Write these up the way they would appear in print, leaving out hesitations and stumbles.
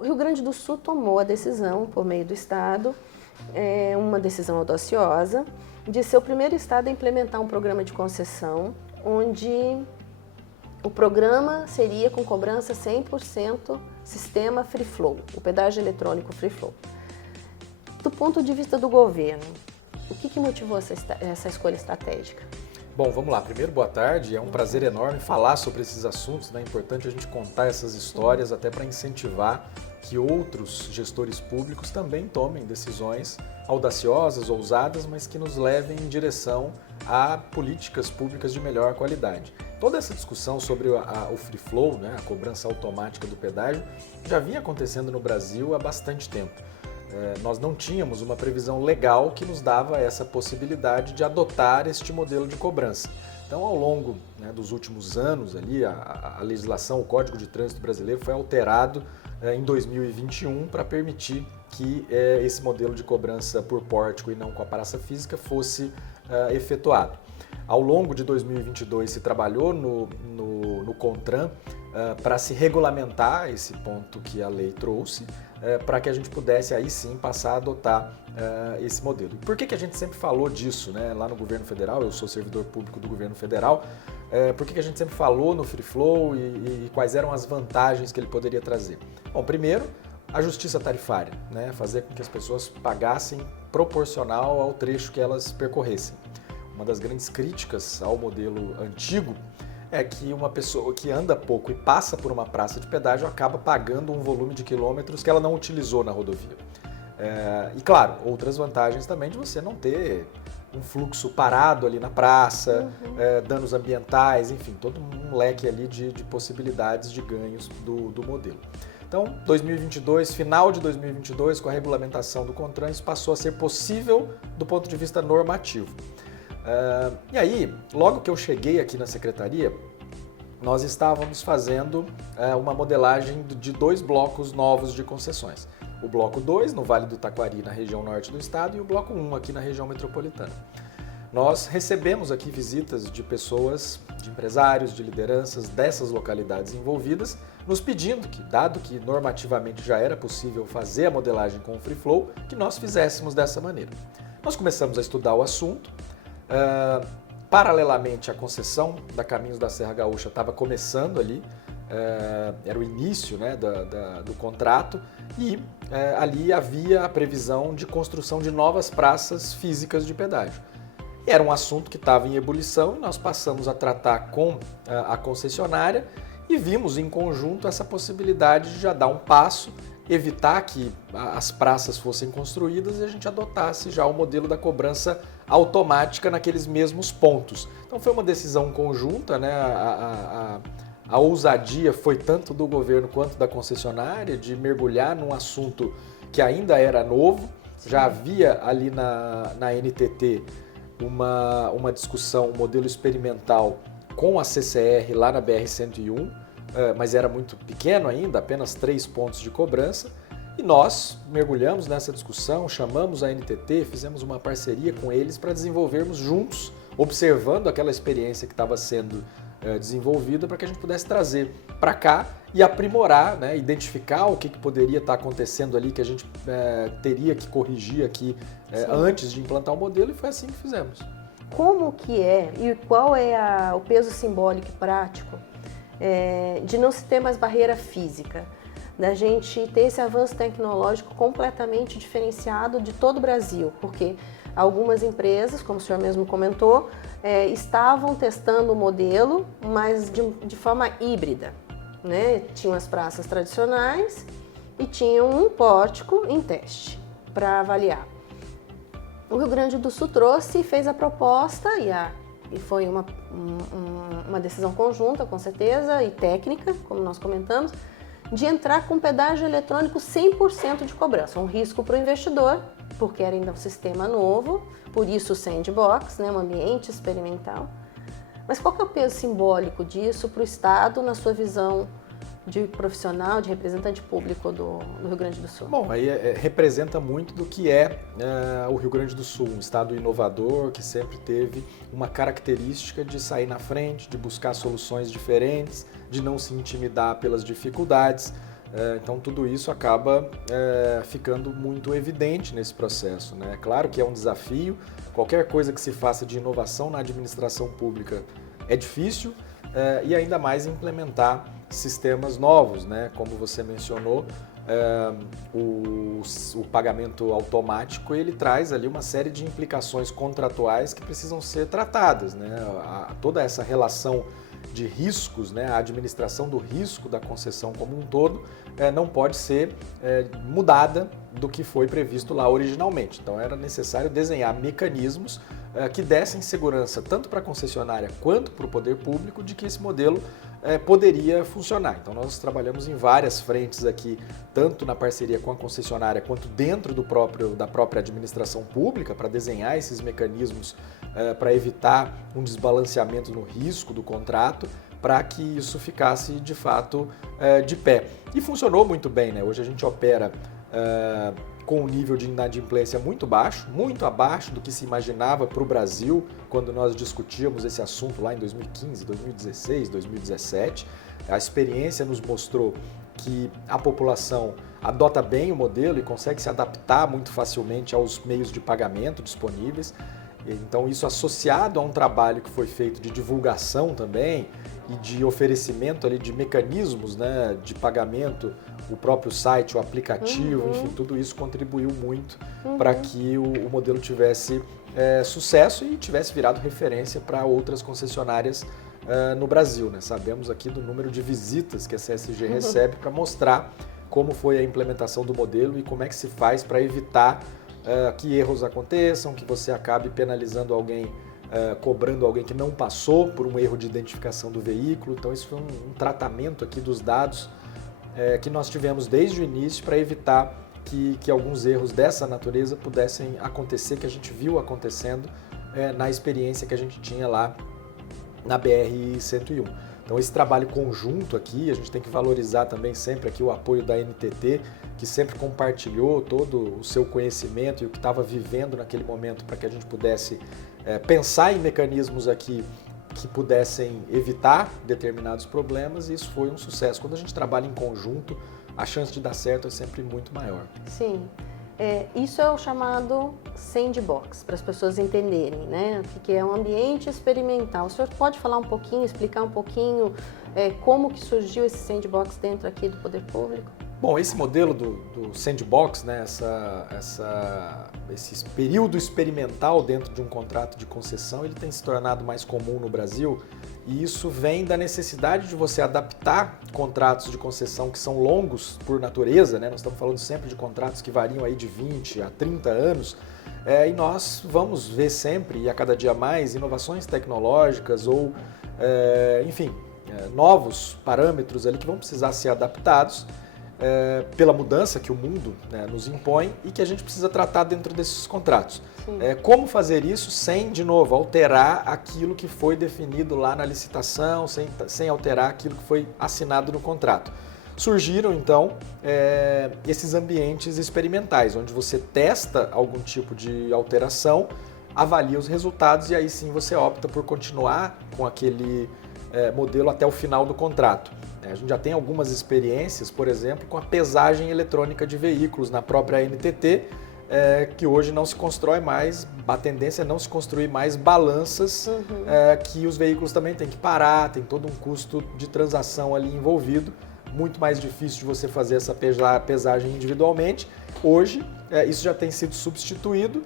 O Rio Grande do Sul tomou a decisão, por meio do Estado, uma decisão audaciosa, de ser o primeiro Estado a implementar um programa de concessão, onde o programa seria com cobrança 100% sistema Free Flow, o pedágio eletrônico Free Flow. Do ponto de vista do governo, o que motivou essa escolha estratégica? Bom, vamos lá. Primeiro, boa tarde. É um prazer enorme falar sobre esses assuntos, né? É importante a gente contar essas histórias até para incentivar que outros gestores públicos também tomem decisões audaciosas, ousadas, mas que nos levem em direção a políticas públicas de melhor qualidade. Toda essa discussão sobre o free flow, né, a cobrança automática do pedágio, já vinha acontecendo no Brasil há bastante tempo. Nós não tínhamos uma previsão legal que nos dava essa possibilidade de adotar este modelo de cobrança. Então, ao longo, né, dos últimos anos, ali, a legislação, o Código de Trânsito Brasileiro foi alterado em 2021 para permitir que esse modelo de cobrança por pórtico e não com a praça física fosse efetuado. Ao longo de 2022 se trabalhou no CONTRAN para se regulamentar esse ponto que a lei trouxe, para que a gente pudesse aí sim passar a adotar esse modelo. E por que a gente sempre falou disso, né? Lá no governo federal, eu sou servidor público do governo federal, por que a gente sempre falou no Free Flow e quais eram as vantagens que ele poderia trazer? Bom, primeiro, a justiça tarifária, né? Fazer com que as pessoas pagassem proporcional ao trecho que elas percorressem. Uma das grandes críticas ao modelo antigo é que uma pessoa que anda pouco e passa por uma praça de pedágio acaba pagando um volume de quilômetros que ela não utilizou na rodovia. E claro, outras vantagens também de você não ter um fluxo parado ali na praça, danos ambientais, enfim, todo um leque ali de possibilidades de ganhos do modelo. Então, 2022, final de 2022, com a regulamentação do CONTRAN, isso passou a ser possível do ponto de vista normativo. E aí, logo que eu cheguei aqui na secretaria, nós estávamos fazendo uma modelagem de 2 blocos novos de concessões. O bloco 2, no Vale do Taquari, na região norte do estado, e o bloco 1, aqui na região metropolitana. Nós recebemos aqui visitas de pessoas, de empresários, de lideranças dessas localidades envolvidas, nos pedindo que, dado que normativamente já era possível fazer a modelagem com o Free Flow, que nós fizéssemos dessa maneira. Nós começamos a estudar o assunto. Paralelamente, a concessão da Caminhos da Serra Gaúcha estava começando ali, era o início, né, do contrato, e ali havia a previsão de construção de novas praças físicas de pedágio. E era um assunto que estava em ebulição e nós passamos a tratar com a concessionária e vimos em conjunto essa possibilidade de já dar um passo, evitar que as praças fossem construídas e a gente adotasse já o modelo da cobrança automática naqueles mesmos pontos. Então foi uma decisão conjunta, né? A ousadia foi tanto do governo quanto da concessionária de mergulhar num assunto que ainda era novo. Já havia ali na NTT uma discussão, um modelo experimental com a CCR lá na BR-101, mas era muito pequeno ainda, apenas 3 pontos de cobrança. E nós mergulhamos nessa discussão, chamamos a NTT, fizemos uma parceria com eles para desenvolvermos juntos, observando aquela experiência que estava sendo desenvolvida, para que a gente pudesse trazer para cá e aprimorar, né, identificar o que poderia estar acontecendo ali, que a gente teria que corrigir aqui antes de implantar o modelo, e foi assim que fizemos. Como que é e qual é o peso simbólico e prático de não se ter mais barreira física, da gente ter esse avanço tecnológico completamente diferenciado de todo o Brasil, porque algumas empresas, como o senhor mesmo comentou, estavam testando o modelo, mas de forma híbrida, né? Tinham as praças tradicionais e tinham um pórtico em teste para avaliar. O Rio Grande do Sul trouxe e fez a proposta e foi uma decisão conjunta, com certeza, e técnica, como nós comentamos, de entrar com pedágio eletrônico 100% de cobrança. Um risco para o investidor, porque era ainda um sistema novo, por isso o sandbox, né, um ambiente experimental. Mas qual que é o peso simbólico disso para o Estado, na sua visão de profissional, de representante público do Rio Grande do Sul? Bom, aí representa muito do que é o Rio Grande do Sul, um estado inovador que sempre teve uma característica de sair na frente, de buscar soluções diferentes, de não se intimidar pelas dificuldades. Então tudo isso acaba ficando muito evidente nesse processo, né? Claro que é um desafio, qualquer coisa que se faça de inovação na administração pública é difícil, e ainda mais implementar sistemas novos, né? Como você mencionou, o pagamento automático, ele traz ali uma série de implicações contratuais que precisam ser tratadas, né? Toda essa relação de riscos, né? A administração do risco da concessão como um todo não pode ser mudada do que foi previsto lá originalmente. Então era necessário desenhar mecanismos que dessem segurança tanto para a concessionária quanto para o poder público de que esse modelo poderia funcionar. Então nós trabalhamos em várias frentes aqui, tanto na parceria com a concessionária quanto dentro da própria administração pública, para desenhar esses mecanismos para evitar um desbalanceamento no risco do contrato, para que isso ficasse de fato de pé. E funcionou muito bem, né? Hoje a gente opera com um nível de inadimplência muito baixo, muito abaixo do que se imaginava para o Brasil quando nós discutíamos esse assunto lá em 2015, 2016, 2017. A experiência nos mostrou que a população adota bem o modelo e consegue se adaptar muito facilmente aos meios de pagamento disponíveis. Então isso associado a um trabalho que foi feito de divulgação também e de oferecimento ali de mecanismos, né, de pagamento, o próprio site, o aplicativo, enfim, tudo isso contribuiu muito para que o modelo tivesse sucesso e tivesse virado referência para outras concessionárias no Brasil, né? Sabemos aqui do número de visitas que a CSG recebe para mostrar como foi a implementação do modelo e como é que se faz para evitar que erros aconteçam, que você acabe penalizando alguém, cobrando alguém que não passou por um erro de identificação do veículo. Então isso foi um tratamento aqui dos dados que nós tivemos desde o início para evitar que alguns erros dessa natureza pudessem acontecer, que a gente viu acontecendo na experiência que a gente tinha lá na BR-101. Então esse trabalho conjunto aqui, a gente tem que valorizar também sempre aqui o apoio da NTT, que sempre compartilhou todo o seu conhecimento e o que estava vivendo naquele momento para que a gente pudesse pensar em mecanismos aqui que pudessem evitar determinados problemas, e isso foi um sucesso. Quando a gente trabalha em conjunto, a chance de dar certo é sempre muito maior. Sim. Isso é o chamado sandbox, para as pessoas entenderem, né? O que é um ambiente experimental. O senhor pode falar um pouquinho, explicar um pouquinho como que surgiu esse sandbox dentro aqui do Poder Público? Bom, esse modelo do sandbox, né, esse período experimental dentro de um contrato de concessão, ele tem se tornado mais comum no Brasil, e isso vem da necessidade de você adaptar contratos de concessão que são longos por natureza, né? Nós estamos falando sempre de contratos que variam aí de 20 a 30 anos, e nós vamos ver sempre, e a cada dia mais, inovações tecnológicas ou, enfim, novos parâmetros ali que vão precisar ser adaptados pela mudança que o mundo, né, nos impõe e que a gente precisa tratar dentro desses contratos. Como fazer isso sem, de novo, alterar aquilo que foi definido lá na licitação, sem alterar aquilo que foi assinado no contrato. Surgiram, então, esses ambientes experimentais, onde você testa algum tipo de alteração, avalia os resultados e aí sim você opta por continuar com aquele modelo até o final do contrato. A gente já tem algumas experiências, por exemplo, com a pesagem eletrônica de veículos na própria NTT, que hoje não se constrói mais, a tendência é não se construir mais balanças que os veículos também têm que parar, tem todo um custo de transação ali envolvido, muito mais difícil de você fazer essa pesagem individualmente. Hoje, isso já tem sido substituído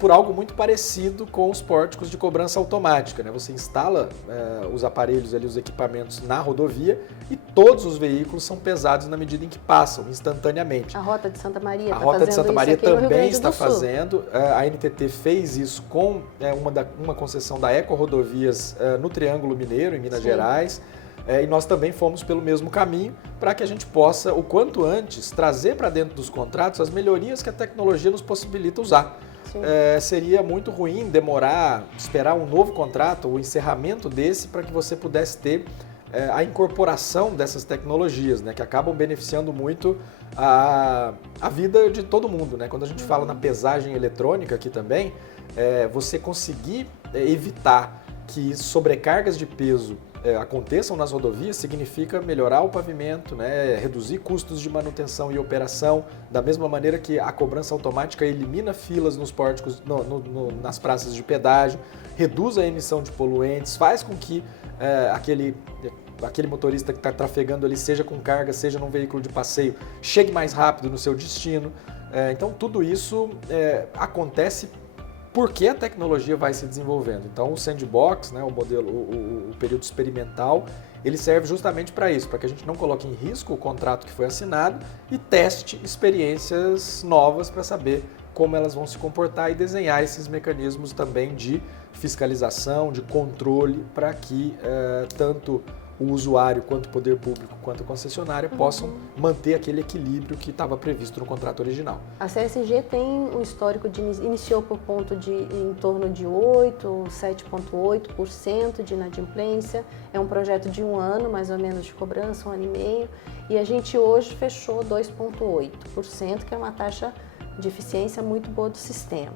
por algo muito parecido com os pórticos de cobrança automática, né? Você instala os aparelhos ali, os equipamentos na rodovia e todos os veículos são pesados na medida em que passam, instantaneamente. A Rota de Santa Maria está fazendo isso. A Rota de Santa Maria também está fazendo. A NTT fez isso com uma concessão da Eco Rodovias no Triângulo Mineiro, em Minas Gerais. E nós também fomos pelo mesmo caminho para que a gente possa, o quanto antes, trazer para dentro dos contratos as melhorias que a tecnologia nos possibilita usar. Seria muito ruim esperar um novo contrato, o encerramento desse, para que você pudesse ter a incorporação dessas tecnologias, né, que acabam beneficiando muito a vida de todo mundo, né? Quando a gente fala na pesagem eletrônica aqui também, você conseguir evitar que sobrecargas de peso aconteçam nas rodovias significa melhorar o pavimento, né, reduzir custos de manutenção e operação, da mesma maneira que a cobrança automática elimina filas nos pórticos, nas praças de pedágio, reduz a emissão de poluentes, faz com que aquele motorista que está trafegando ali, seja com carga, seja num veículo de passeio, chegue mais rápido no seu destino. Então tudo isso acontece porque a tecnologia vai se desenvolvendo. Então o sandbox, né, o modelo, o período experimental, ele serve justamente para isso, para que a gente não coloque em risco o contrato que foi assinado e teste experiências novas para saber como elas vão se comportar e desenhar esses mecanismos também de fiscalização, de controle, para que tanto o usuário, quanto o poder público, quanto a concessionária possam manter aquele equilíbrio que estava previsto no contrato original. A CSG tem um histórico iniciou por ponto em torno de 7,8% de inadimplência. É um projeto de 1 ano, mais ou menos, de cobrança, 1 ano e meio. E a gente hoje fechou 2,8%, que é uma taxa de eficiência muito boa do sistema.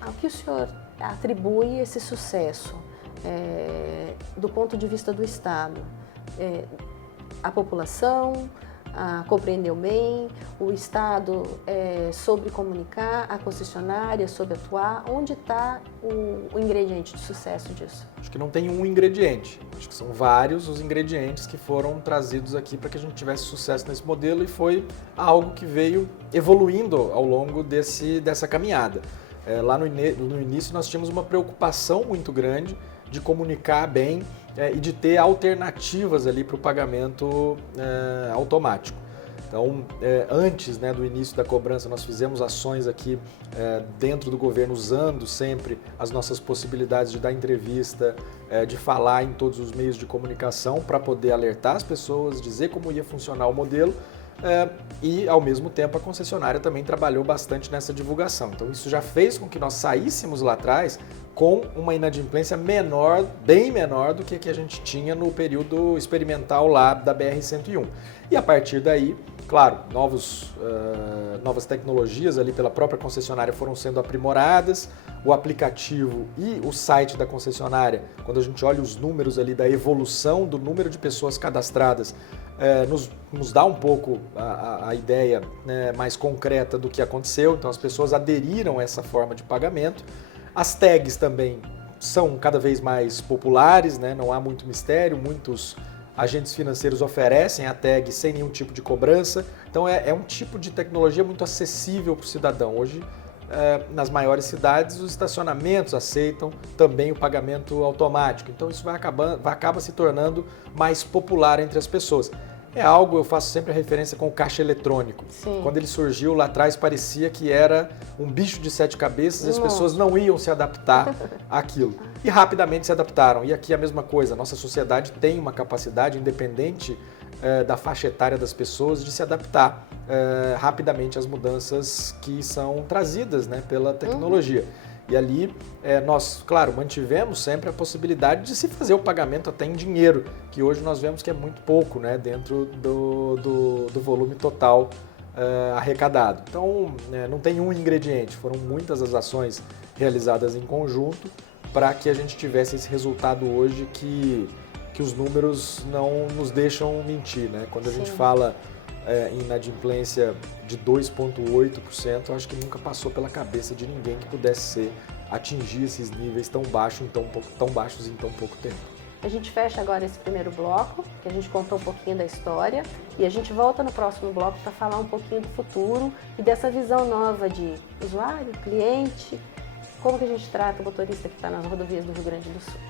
Ao que o senhor atribui esse sucesso? Do ponto de vista do Estado, a população compreendeu bem, o Estado soube comunicar, a concessionária soube atuar. Onde está o ingrediente de sucesso disso? Acho que não tem um ingrediente, acho que são vários os ingredientes que foram trazidos aqui para que a gente tivesse sucesso nesse modelo, e foi algo que veio evoluindo ao longo dessa caminhada. Lá no início nós tínhamos uma preocupação muito grande de comunicar bem e de ter alternativas ali para o pagamento automático. Então, antes, né, do início da cobrança, nós fizemos ações aqui dentro do governo, usando sempre as nossas possibilidades de dar entrevista, de falar em todos os meios de comunicação para poder alertar as pessoas, dizer como ia funcionar o modelo. E, ao mesmo tempo, a concessionária também trabalhou bastante nessa divulgação. Então, isso já fez com que nós saíssemos lá atrás com uma inadimplência menor, bem menor do que a gente tinha no período experimental lá da BR-101. E, a partir daí, claro, novas tecnologias ali pela própria concessionária foram sendo aprimoradas, o aplicativo e o site da concessionária, quando a gente olha os números ali da evolução do número de pessoas cadastradas, nos dá um pouco a ideia, né, mais concreta do que aconteceu. Então as pessoas aderiram a essa forma de pagamento. As tags também são cada vez mais populares, né? Não há muito mistério, muitos agentes financeiros oferecem a tag sem nenhum tipo de cobrança. Então é um tipo de tecnologia muito acessível para o cidadão. Hoje, nas maiores cidades, os estacionamentos aceitam também o pagamento automático. Então isso acaba se tornando mais popular entre as pessoas. É algo, eu faço sempre a referência com o caixa eletrônico. Sim. Quando ele surgiu lá atrás, parecia que era um bicho de 7 cabeças e as pessoas não iam se adaptar àquilo. E rapidamente se adaptaram. E aqui a mesma coisa, nossa sociedade tem uma capacidade, independente da faixa etária das pessoas, de se adaptar rapidamente às mudanças que são trazidas, né, pela tecnologia. E ali nós, claro, mantivemos sempre a possibilidade de se fazer o pagamento até em dinheiro, que hoje nós vemos que é muito pouco, né, dentro do volume total arrecadado. Então, não tem um ingrediente, foram muitas as ações realizadas em conjunto para que a gente tivesse esse resultado hoje que os números não nos deixam mentir, né? Quando a gente fala em inadimplência de 2,8%, eu acho que nunca passou pela cabeça de ninguém que pudesse atingir esses níveis tão baixos em tão pouco tempo. A gente fecha agora esse primeiro bloco, que a gente contou um pouquinho da história, e a gente volta no próximo bloco para falar um pouquinho do futuro e dessa visão nova de usuário, cliente, como que a gente trata o motorista que está nas rodovias do Rio Grande do Sul.